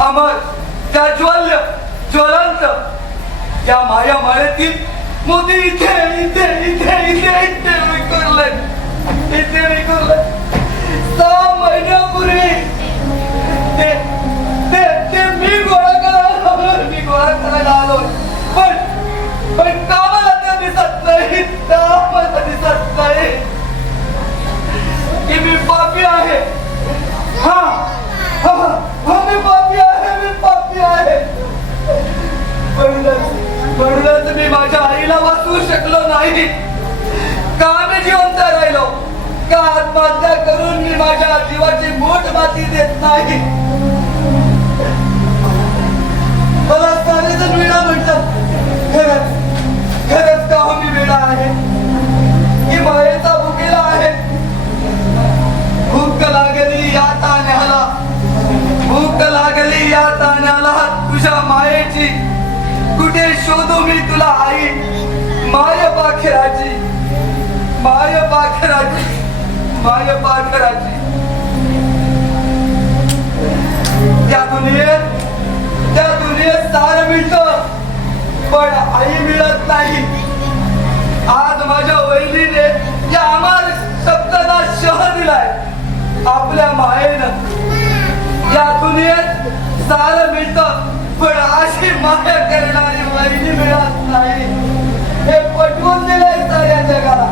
अमर, ज्वाल्य ज्वलंत या माया माळेतील मोती इथे इथे इथे इथे इथे विखुरले, इथे विखुरले. 6 महिन्यापूर्वी ते ते ते मी गोळा करायला आलो, पण कामाला ते दिसत नाही, कामाला दिसत नाही की मी पापी आहे. हा हा मी पापी आहे, मी पापी आहे. म्हणूनच मी माझ्या आईला वाचवू शकलो नाही. का मी जिवंत राहिलो, का आत्महत्या करून मी माझ्या जीवाची मोठ माती देत नाही. मला सारेजण वेडा म्हणतात. खरंच का हो मी वेडा आहे की मायेचा भुकेला आहे. भूक लागली या ताण्याला, भूक लागली या ताण्याला तुझ्या मायेची. कुठे शोधू मी तुला आई, माय पाखराची, माय पाखराची, माय पाखराची. त्या दुनियेत सारं मिळतं, पण आई मिळत नाही. आज माझ्या वहिनीने या अमर शब्दाला शह दिलाय. आपल्या मायेनं या दुनियेत सारं मिळतं, पण अशी माया करणारी वहिनी मिळत नाही. हे पटवून दिलंय साऱ्या जगाला.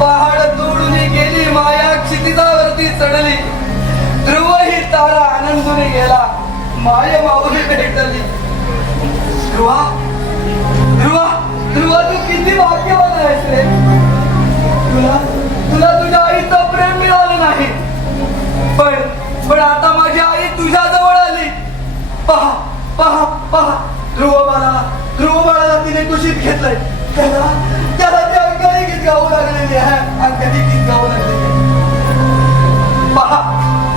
पहाड तोडून गेली माया, क्षितिजावरती चढली. ध्रुव ही तारा आनंदून गेला, माय माऊली भेटली. ध्रुवा ध्रुवा ध्रुवा, तू किती भाग्यवान आहेस रे. तुला तुझ्या आईचं प्रेम मिळालं नाही, पण आता माझी आई तुझ्या जवळ आली. पहा पहा पहा, ध्रुव बाळाला तिने कुशीत घेतलंय. त्याला ती अंगाई गीत गाऊ लागलेली आहे, अंगाई गीत गाऊ लागलेली. पहा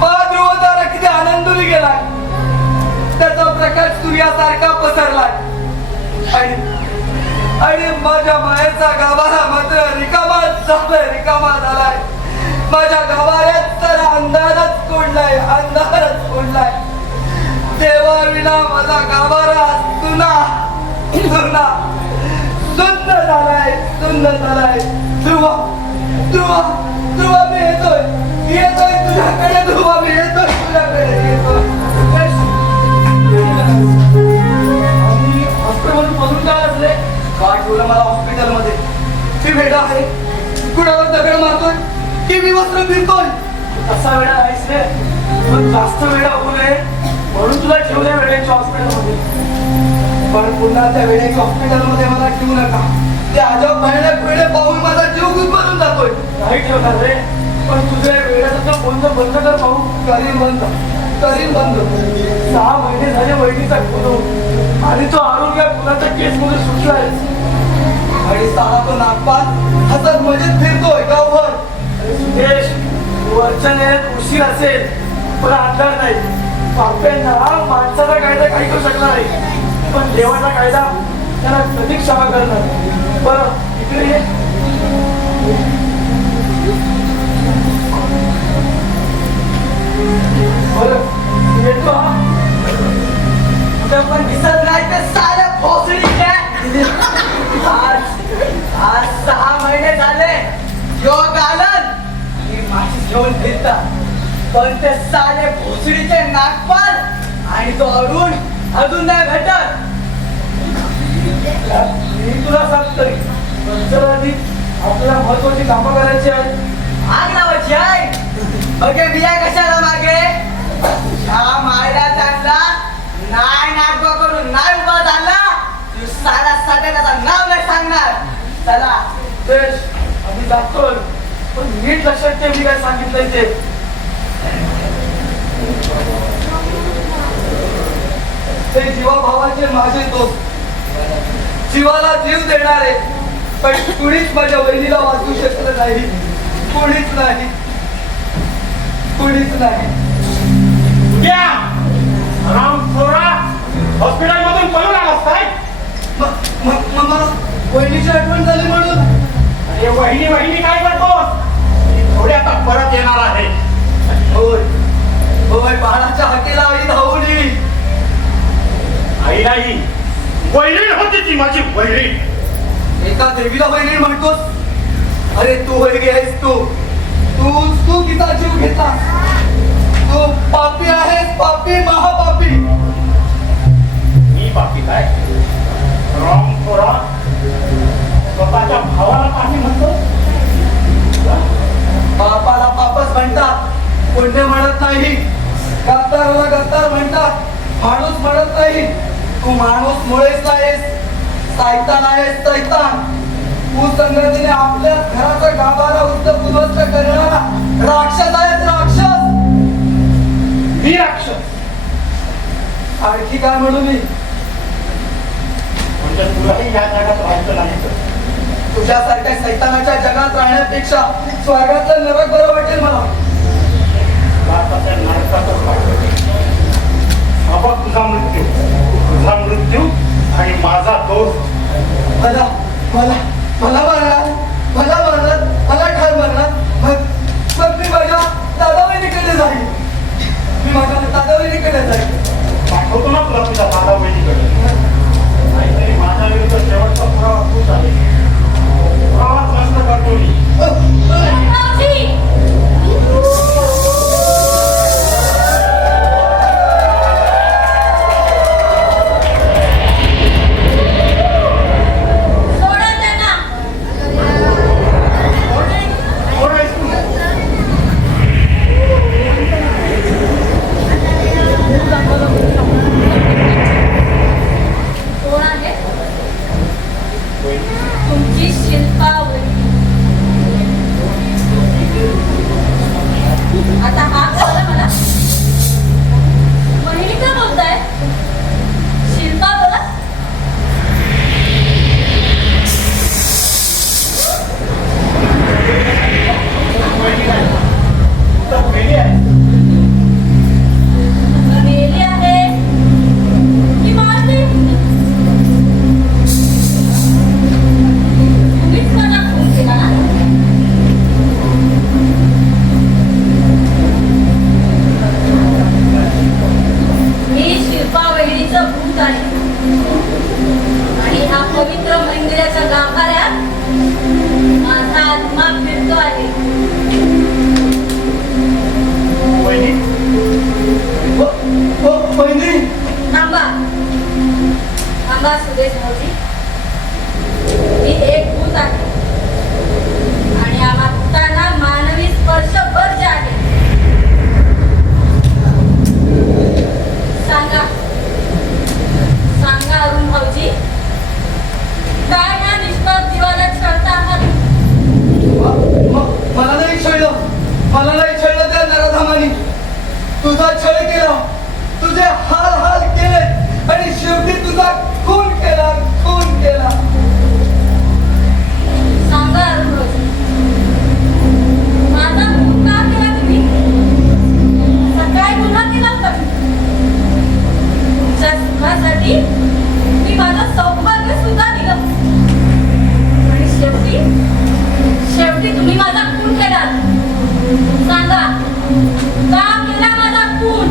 पहा, ध्रुव तारा किती आनंदून गेलाय. त्याचा प्रकाश सूर्यासारखा पसरलाय. आणि माझ्या मायेचा गाभारा मात्र रिकामा झालाय. माझ्या गाभाऱ्यात तर अंधारच कोंडलाय, अंधारच कोंडलाय. देवा विना माझा गाभारा सुन्न झालाय. ध्रुवा मी येतोय तुझ्याकडे. ध्रुवा मी येतोय तुझ्याकडे. हॉस्पिटल मधून काय असले का ठेवलं मला हॉस्पिटलमध्ये. ती वेडा आहे, कुणावर दगड मारतोय की मी वस्त्र फिरतोय. असा वेळा आहेस रे, पण जास्त वेळा होऊ नये म्हणून तुला ठेवल्या वेळेच्या हॉस्पिटलमध्ये. पण पुन्हा त्या वेळेच्या हॉस्पिटलमध्ये मला ठेवू नका. ते अजब भयानक वेळे पाहून माझा जीव गुदमरून जातोय. नाही ठेवणार रे, पण तुझ्या वेळेचं बंद कर पाहू. करीन बंद. 6 महिने झाले वहिनीचा खून, आणि तो आरोग्य फुलाचा केस मध्ये सुटलाय. आणि सारा तो नागपात हसत मजेत फिरतोय गावभर. सुदेश, वरच्याने उशीर असेल पण अंधार नाही. पाप्यांना माणसाचा कायदा काही करू शकला नाही, पण देवाचा कायदा त्याला कधी क्षमा करणार. बरं इकडे ये. बरं येतो. पण दिसत नाही ते सारे भोसडी. आज 6 महिने झाले योग आलं की माशी घेऊन फिरतात, पण ते सारे भोसडीचे नागपाल आणि तो अजून नाही भेटत. मी तुला सांगतोय, आधी आपल्याला महत्वाची कामं करायची आहेत. आग लावायची आहे. अगे बिया कशाला मागे. ह्या मायला चांगला नाही नाटक करून नाही उभा झाला, तू सारा सगळ्याचा नाव नाही सांगणार. चला देश, आम्ही जातोय, पण नीट लक्षात ठेव मी काय सांगितलंय ते. ते जीवा भावाचे माझे दोस्त, जीवाला जीव देणारे, पण कुणीच माझ्या वहिनीला वाचू शकलं नाही. कुणीच नाही. हॉस्पिटल मधून पळून आलास काय? मला वहिनीची आठवण झाली म्हणून. अरे वहिनी काय करतोस? थोडी आता परत येणार आहे. होय बाळाच्या हाकेला आई धावली. आई नाही, वैरीण होती ती माझी वैरीण. एका देवीला वैरी म्हणतोस? अरे तू वैरी आहेस तू तिचा जीव घेतला. तू पापी आहेस, पापी, महापापी. मी बाकी काय रॉंग थोडा स्वतःच्या भावाला पाणी म्हणतो. पापाला पापच म्हणतात, पुण्य म्हणत नाही. गद्दाराला गद्दार म्हणतात, माणूस म्हणत नाही. तू माणूस मुळेच आहेस, सैतान आहेस, सैतान. तू संगतीने आपल्या घराचा गाभारा उद्ध्वस्त करणारा राक्षस आहेस, राक्षस. मी राक्षस आणखी काय म्हणू मी? म्हणजे तुलाही या जगात राहायचं नाही तर? तुझ्यासारख्या सैतानाच्या जगात राहण्यापेक्षा स्वर्गातलं नरक बरं वाटेल मला. भारताच्या नरकातच वाटतं. हा बघ तुझा मृत्यू आणि माझा दोष. मला मारणार, मला ठार मारणार. मग मी माझ्या दादावहिनीकडे जाईल. पाठवतो ना तुला तुझ्या दादा बहिणीकडे. नाहीतरी माझ्या विरुद्ध शेवटचा पुरावा तूच आहे. पुरावाच नष्ट करतो मी. तुमची शिल्पा वहिनी. आता हा कळलं मला. वहिनी का बोलताय? शिल्पा बोला. मेली आहे की मारली? तुम्हीच मला फोन केला ना? मी शिल्पा वहिनीचं भूत आहे आणि हा पवित्र मंदिराच्या गाभाऱ्यात माझा आत्मा फिरतो आहे. थांबा सुदेश भाऊजी. मी एक भूत आहे आणि आम्हा भूतांना मानवी स्पर्श वर्ज्य आहे. सांगा अरुण भाऊजी, काय ना निष्पाप जीवाला छळता आहात? मला नाही छळलं त्या नराधामानी. तुझा छळ केला, तुझे हाल केले आणि शेवटी तुझा खून केला. सांगा अरुण भाऊजी, माझा खून का केला तुम्ही? सकाळी गुन्हा केला होता. तुमच्या सुखासाठी मी माझं सौभाग्य सुद्धा दिलं आणि शेवटी तुम्ही माझा खून केला. सांगा, का केला माझा खून?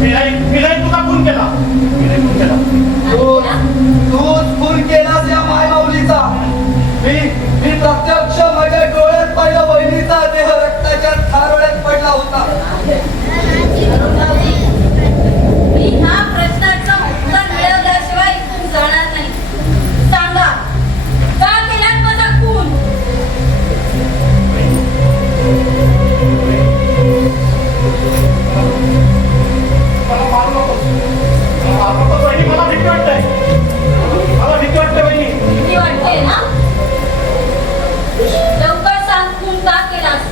मी नाही तुझा खून केला. तूच खून केलास या मायमाऊलीचा. मी प्रत्यक्ष माझ्या डोळ्यात पाहिलं. बहिणीचा देह रक्ताच्या थारोळ्यात पडला होता. मी ह्या प्रश्नाचं उत्तर मिळवल्याशिवाय इथून जाणार नाही. सांगा, का केला माझा खून? मला मारू नकोस. मला भीती वाटते. बहिणी. भीती वाटते ना? लवकर सांग, खून का केलास?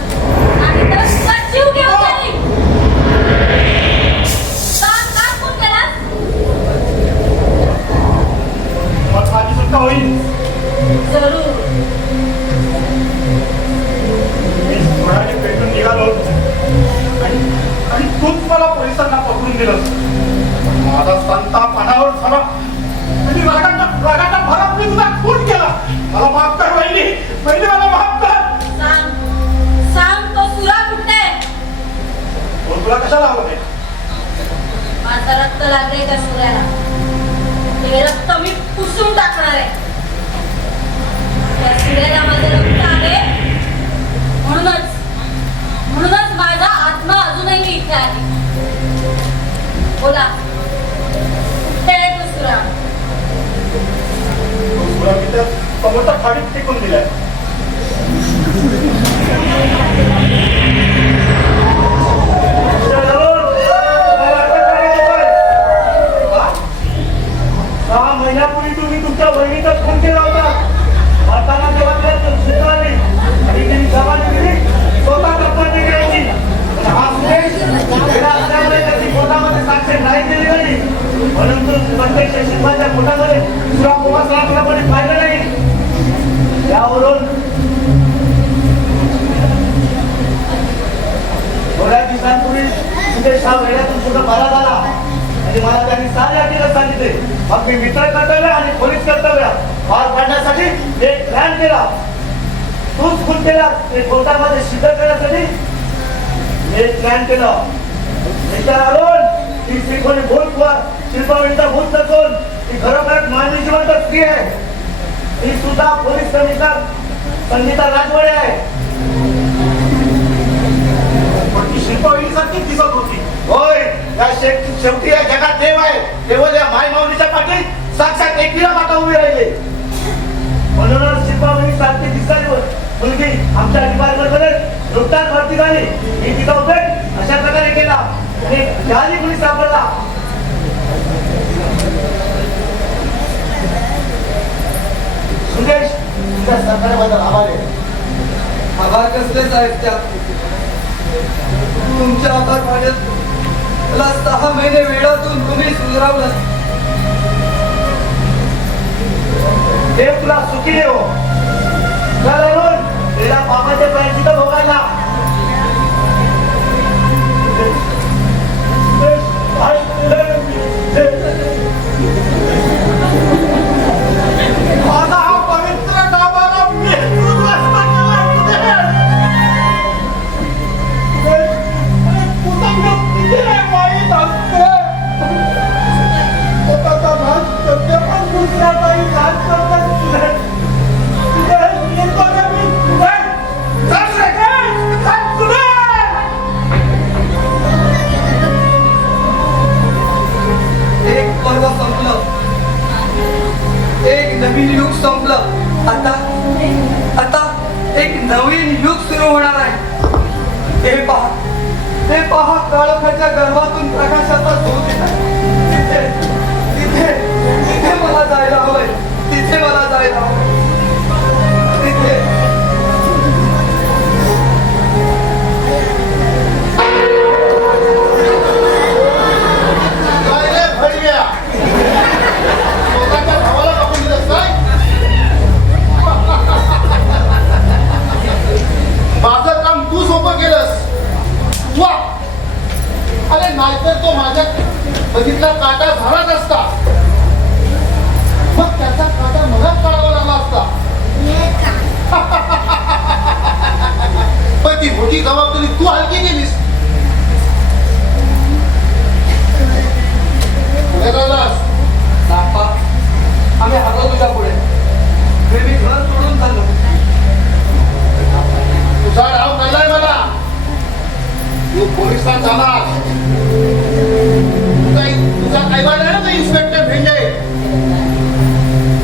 आणि तर तुझा जीव घेऊन जाईल. सांग, का खून केलास? मग माझी सुटका होईल. जरूर. मी घोडाने पेटून निघालो आणि तूच मला पोलिसांना पकडून दिलं. माझा संताप अनावर झाला आणि रागाच्या भरात मी तुझा खून केला. मला माफ कर बहिणी. मला माफ कर. सांग तो सुरा कुठे? तुला कशाला हवं ते? माझा आता रक्त लागले त्या सूर्याला. हे रक्त मी पुसून टाकणार आहे. त्या सूर्याला माझे रक्त आहे म्हणूनच माझा आत्मा अजूनही इथे आहे. बोला, कुठे आहे तो सूर्या? मी त्या समोरच्या खाडीत टिकून दिलाय. सहा महिन्यापूर्वी तुम्ही तुमच्या बहिणीचा खून केला होता. भारताला जेव्हा सुद्धा आली आणि त्यांनी जबानी दिली स्वतः कप्पाची करायची. हा सुरेश वेळा असल्यामुळे त्याची पोटामध्ये साक्ष नाही दिली नाही म्हणून तो प्रत्यक्ष शिल्पाच्या पोटामध्ये तुला पोहासला कोणी पाहिलं नाही. यावरून थोड्या दिवसांपूर्वी सुरेश हा वेळातून सुद्धा बरा झाला आणि मला त्यांनी सारे अटीला सांगितले. मग मी मित्र कर्तव्य आणि पोलीस कर्तव्य पार पाडण्यासाठी एक प्लॅन केला. तूच खून केला ते कोर्टामध्ये सिद्ध करण्यासाठी एक प्लॅन केला. ती श्रीखोली भूत शिल्पावळीचा भूत नसून ती खरोखरच मानवी जिवंत स्त्री आहे. ती सुद्धा पोलीस कमिशनर संगीता राजवाडे आहे. पण ती शिल्पावळीसारखी दिसत होती. होय, या शेवटी या जगात देव आहे. केवळ या माय माऊलीच्या पाठी साक्षात एकविरा माता उभी राहिले. म्हणूनच शिल्पावळी सारखी दिसणारी मुलगी आमच्या डिपार्टमेंटमध्ये नुकताच भरती झाली. मी तिचा उपयोग अशा प्रकारे केला आणि जहाजी पोलीस सापडला. सुरेश, तुझ्या सरकारबद्दल आभार आहे. आभार कसले साहेब? त्या तुमच्या आभार मानत मला 6 महिने वेळातून तुम्ही सुधारवलं. देव तुला सुखी देव. चल तेला पापाचे प्रायश्चित्त भोगायला. माझा हा पवित्र डाबाला मी उद्ध्वस्त केला. कुटुंब किती वाईट असते. स्वतःचा नाश करते पण दुसऱ्याचाही नाश करतात. एक पर्व संपलं, एक नवीन युग संपलं. आता एक नवीन युग सुरू होणार आहे. हे पहा काळोखाच्या गर्भातून प्रकाशाचा झोत येत आहे. तिथे मला जायला हवंय. तिथे मला जायला हवंय. तिथे माझं काम तू सोपं केलंस. वा, अरे नाहीतर तो माझ्या बघितला काटा झालाच असता. मग त्याचा काटा मलाच काढावा लागला असता. पण ती मोठी जबाबदारी तू हलकी केलीस. नागपा, आम्ही हरलो तुझ्या पुढे. मी घर सोडून चाललो. तुझा राव कळलाय मला. तू पोलिसात जाणार. तुझा कैवाड आहे ना तो इन्स्पेक्टर भेंडे.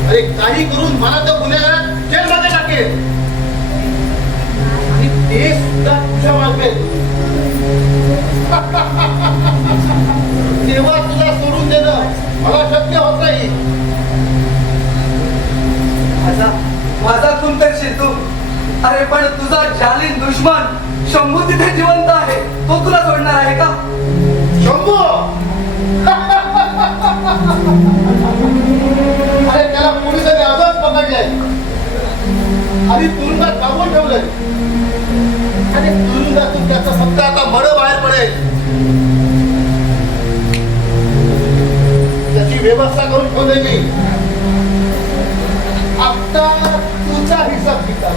अरे काही करून मला तर गुन्हेगारात जेलमध्ये टाकेल. आणि ते सुद्धा तुझ्या मागे. तेव्हा तुला सोडून देणं मला शक्य होत नाही. माझा खून करशील तू. अरे पण तुझा जालीम दुश्मन शंभू तिथे जिवंत आहे. तो तुला सोडणार आहे का? शंभू, अरे त्याला पोलिसांनी आजच पकडलंय आणि तुरुंगात दाबून ठेवलंय. आणि तुरुंगातून त्याचं फक्त आता मड बाहेर पडेल. त्याची व्यवस्था करून ठेवले मी. आता तुझा हिसाब किताब.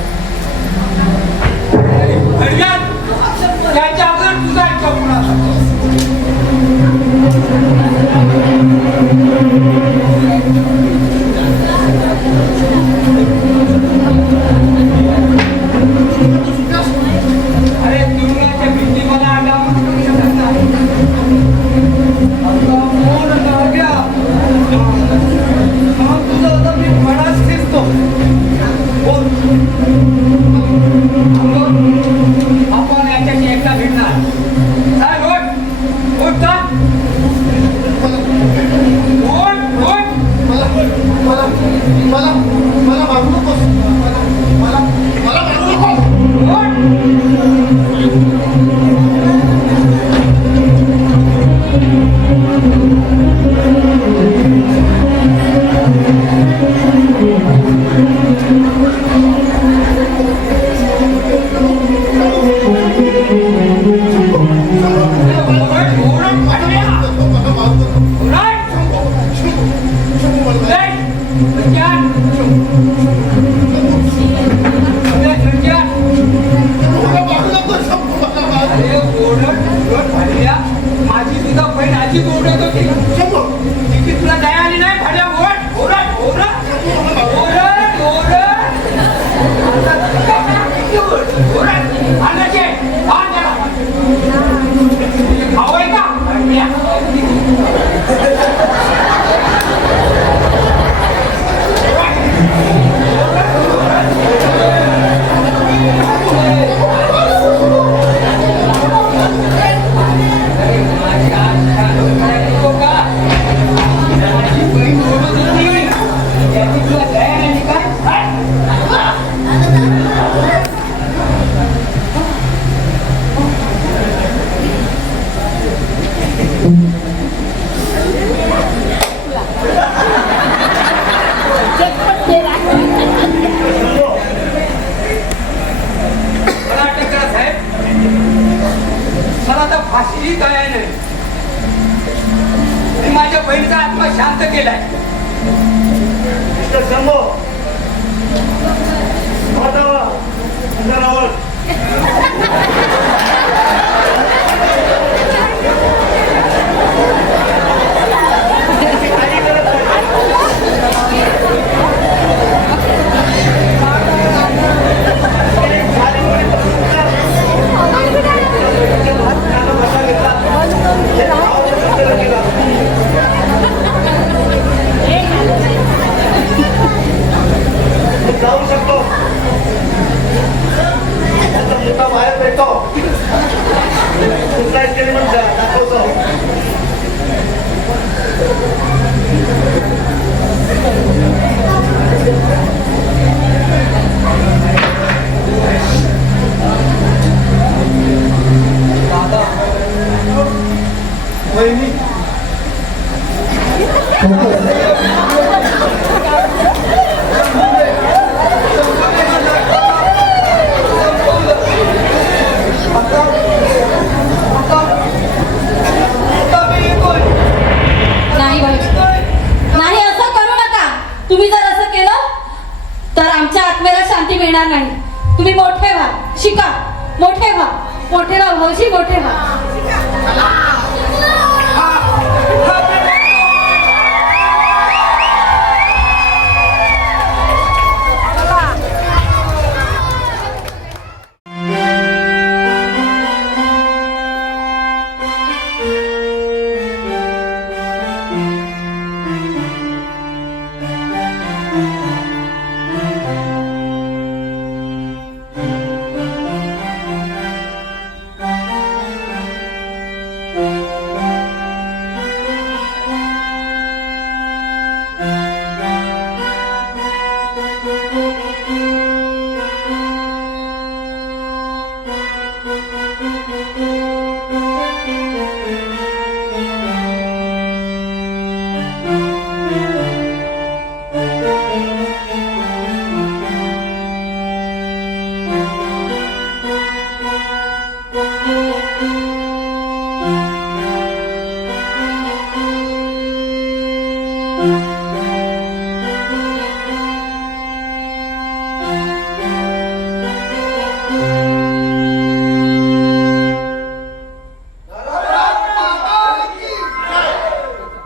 त्याच्या अगोदर तुझा हिशोब माझी सुद्धा बहीण आजी ओरडत होती तिची तुला दया आली नाही भाड्या ओरड ओरड ओरड ओरड ओरड आणायचे भाऊ आहे का मला आता फाशीही काय नाही मी माझ्या बहिणीचा आत्मा शांत केलाय मिस्टर शंभो अंधारावर जाऊ शकतो त्याचा मोठा बाहेर भेटतो तुमचा एक्सपेरिमेंट दाखवतो दादा बहिणी नाही नाही असं करू नका तुम्ही जर असं केलं तर आमच्या आत्म्याला शांती मिळणार नाही तुम्ही मोठे व्हा शिका मोठे व्हा भाऊजी मोठे व्हा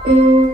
Thank you.